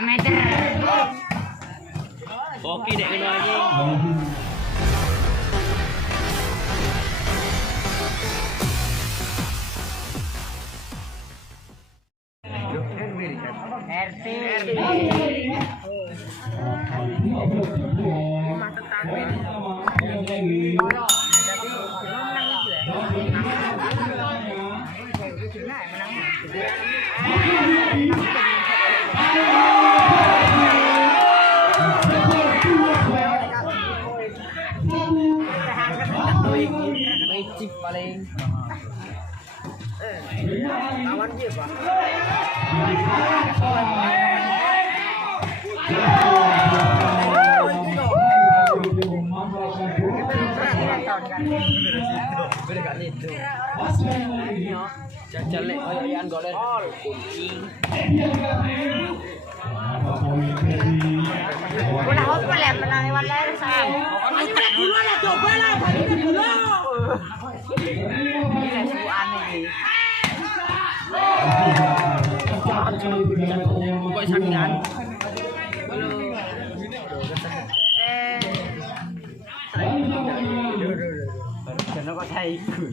meter. Oke dek kena anjing. RT. Magic paling. Lawan dia, Pak. Beda kali itu. Jajal lek koyo-koyan goler. Udah hopel ya menang lewat layar sang. Duluan lah, coba lah, balikin dulu. Ini suku aneh nih. Kok sakitan? Jangan kok saya ikut.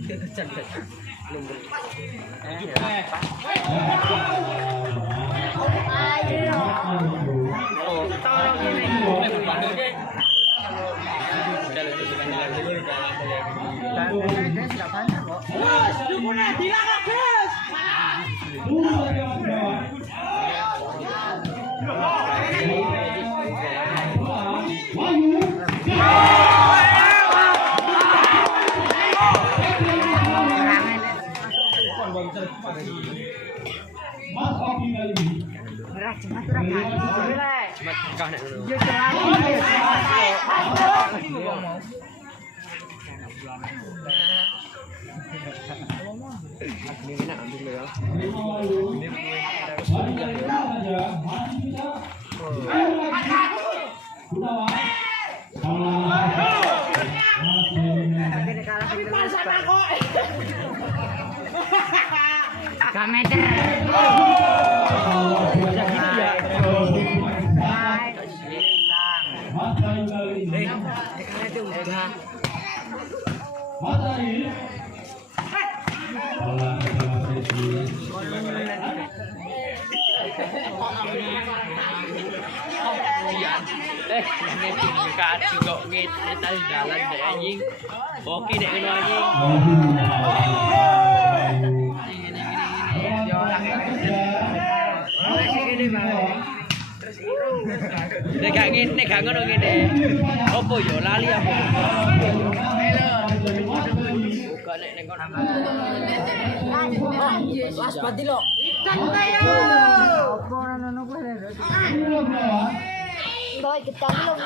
Kau nek dulu. Ini enak ambil ya. Meter. Ini tingkat kok ngetal jalan dek anjing. Oke dek kena anjing. Nek gak ngono ngene. Opo yo lali aku. Buka nek ning kono. Las pati lo. Ikan kayo. Opo ngono kuwi. Boy, kita belum.